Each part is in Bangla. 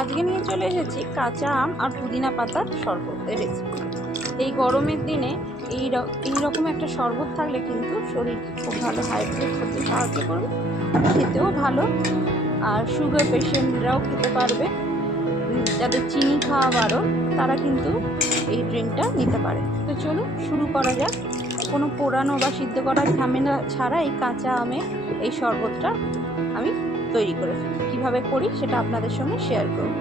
আজকে নিয়ে চলে এসেছি কাঁচা আম আর পুদিনা পাতার শরবতের রেসিপি এই গরমের দিনে এই এই রকম একটা শরবত থাকলে কিন্তু শরীর খুব ভালো হাইড্রেট করতে সাহায্য করবে, খেতেও ভালো, আর সুগার পেশেন্টরাও খেতে পারবে। যাদের চিনি খাওয়া বারণ তারা কিন্তু এই ড্রিঙ্কটা নিতে পারে। তো চলো শুরু করা যাক। কোনো পোড়ানো বা সিদ্ধ করার ঝামেলা ছাড়া এই কাঁচা আমে এই শরবতটা আমি তৈরি করে ফেলি। কীভাবে করি সেটা আপনাদের সঙ্গে শেয়ার করব।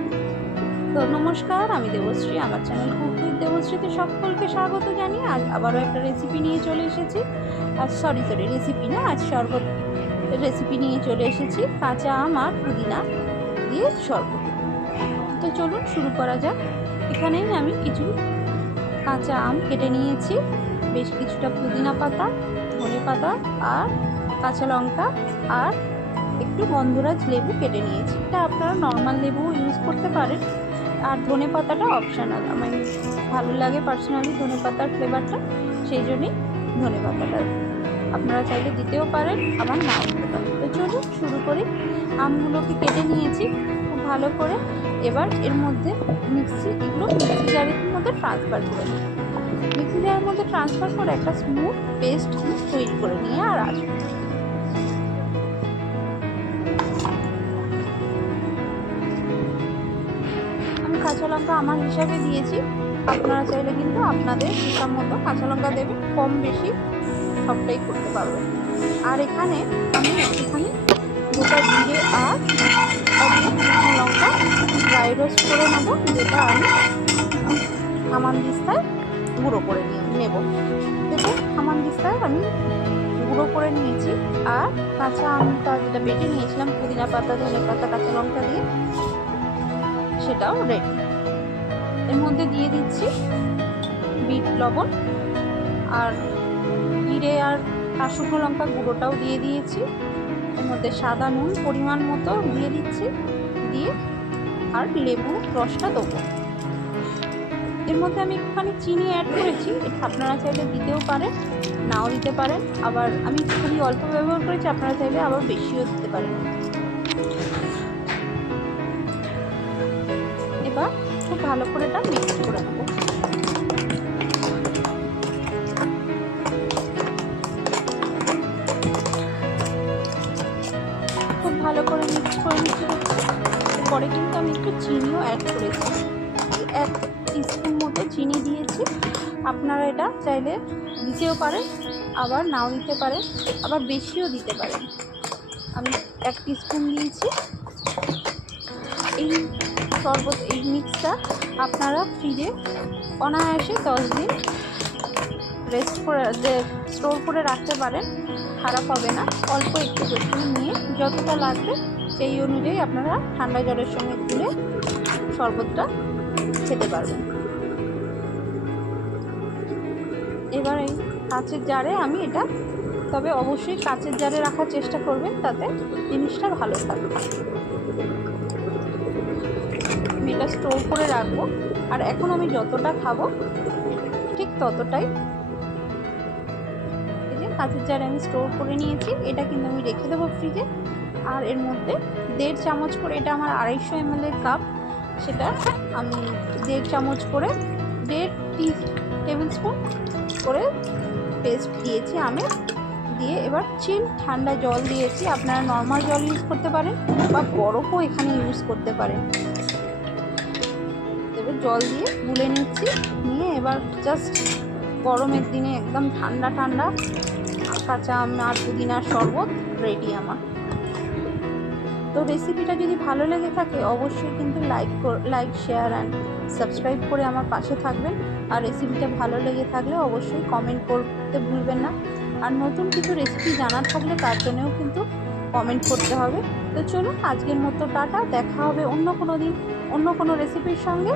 তো নমস্কার, আমি দেবশ্রী, আমার চ্যানেল কুক উইথ দেবশ্রীতে সকলকে স্বাগত জানিয়ে আজ আবারও একটা রেসিপি নিয়ে চলে এসেছি। আর সরি সরি রেসিপি না, আজ শরবত রেসিপি নিয়ে চলে এসেছি। কাঁচা আম আর পুদিনা দিয়ে শরবত। তো চলুন শুরু করা যাক। এখানেই আমি কিছু কাঁচা আম কেটে নিয়েছি। বেশ কিছুটা পুদিনা পাতা, ধনে পাতা আর কাঁচা লঙ্কা আর একটু গন্ধরাজ লেবু কেটে নিয়েছি। এটা আপনারা নর্মাল লেবু ইউজ করতে পারেন। আর ধনে পাতাটা অপশনাল আমার ভালো লাগে পার্সোনালি ধনে পাতার ফ্লেভারটা সেই জন্যই ধনে পাতাটা আপনারা চাইলে দিতেও পারেন, আবার নাও দিতে পারেন। তো চলুন শুরু করি। আমগুলোকে কেটে নিয়েছি খুব ভালো করে। এবার এর মধ্যে মিক্সি এগুলো মিক্সি জারের মধ্যে ট্রান্সফার করে নিই। মিক্সি জারের মধ্যে ট্রান্সফার করে একটা স্মুথ পেস্ট তৈরি করে নিয়ে আর আসব। কাঁচা লঙ্কা আমার হিসাবে দিয়েছি। আপনারা চাইলে কিন্তু আপনাদের হিসাব মতো কাঁচা লঙ্কা দেবেন কম বেশি সবটাই করতে পারবেন আর এখানে আমি একটুখানি গোটা জিরে আর লঙ্কা ড্রাই রোস্ট করে নেব, যেটা আমি হামান দিস্তায় গুঁড়ো করে নেব। দেখুন হামান দিস্তায় আমি গুঁড়ো করে নিয়েছি। আর কাঁচা আমটা যেটা বেটে নিয়েছিলাম, পুদিনা পাতা, ধনে পাতা কাঁচা লঙ্কা দিয়ে, সেটাও রেডি এর মধ্যে দিয়ে দিচ্ছি বিট লবণ আর জিরে আর আর শুকনো লঙ্কা গুঁড়োটাও দিয়ে দিয়েছি। এর মধ্যে সাদা নুন পরিমাণ মতো দিয়ে দিচ্ছি, দিয়ে আর লেবু রসটা দেবো। এর মধ্যে আমি একটুখানি চিনি অ্যাড করেছি, আপনারা চাইলে দিতেও পারেন, নাও দিতে পারেন। আবার আমি খুবই অল্প ব্যবহার করেছি, আপনারা চাইলে আবার বেশিও দিতে পারেন। ভালো করে এটা মিক্স করে নেব। খুব ভালো করে মিক্স করে নিচ্ছি। পরে কিন্তু আমি একটু চিনিও অ্যাড করেছি। এক টিস্পুন মতো চিনি দিয়েছি। আপনারা এটা চাইলে দিতেও পারেন, আবার নাও দিতে পারেন, আবার বেশিও দিতে পারেন। আমি এক টিস্পুন দিয়েছি। এই শরবত এই মিক্সটা আপনারা ফ্রিজে অনায়াসে দশ দিন রেস্ট করে স্টোর করে রাখতে পারেন, খারাপ হবে না। অল্প একটু একটু নিয়ে যতটা লাগবে সেই অনুযায়ী আপনারা ঠান্ডা জলের সঙ্গে তুলে শরবতটা খেতে পারবেন। এবার এই কাঁচের জারে আমি এটা, তবে অবশ্যই কাঁচের জারে রাখার চেষ্টা করবেন, তাতে জিনিসটা ভালো থাকবে। এটা স্টোর করে রাখব। আর এখন আমি যতটা খাব, ঠিক ততটাই এই যে কাঁচের জারে আমি স্টোর করে নিয়েছি। এটা কিন্তু আমি রেখে দেবো ফ্রিজে। আর এর মধ্যে দেড় চামচ করে, এটা আমার আড়াইশো এর কাপ, সেটা আমি দেড় চামচ করে, দেড় টি টেবিল স্পুন করে পেস্ট দিয়েছি আমি। দিয়ে এবার চিল ঠান্ডা জল দিয়েছি। আপনারা নর্মাল জল ইউজ করতে পারেন বা বরফও এখানে ইউজ করতে পারেন। জল দিয়ে গুলে নিচ্ছি। নিয়ে এবার জাস্ট গরমের দিনে একদম ঠান্ডা ঠান্ডা কাঁচা আম আর পুদিনার শরবত রেডি আমার। তো রেসিপিটা যদি ভালো লেগে থাকে, অবশ্যই কিন্তু like like share and subscribe করে আমার পাশে থাকবেন। আর রেসিপিটা ভালো লেগে থাকলে অবশ্যই কমেন্ট করতে ভুলবেন না। আর নতুন কিছু রেসিপি জানার থাকলে তার জন্যও কিন্তু কমেন্ট করতে হবে। তো চলুন, আজকের মতো টাটা। দেখা হবে অন্য কোনো দিন, অন্য কোনো রেসিপির সঙ্গে।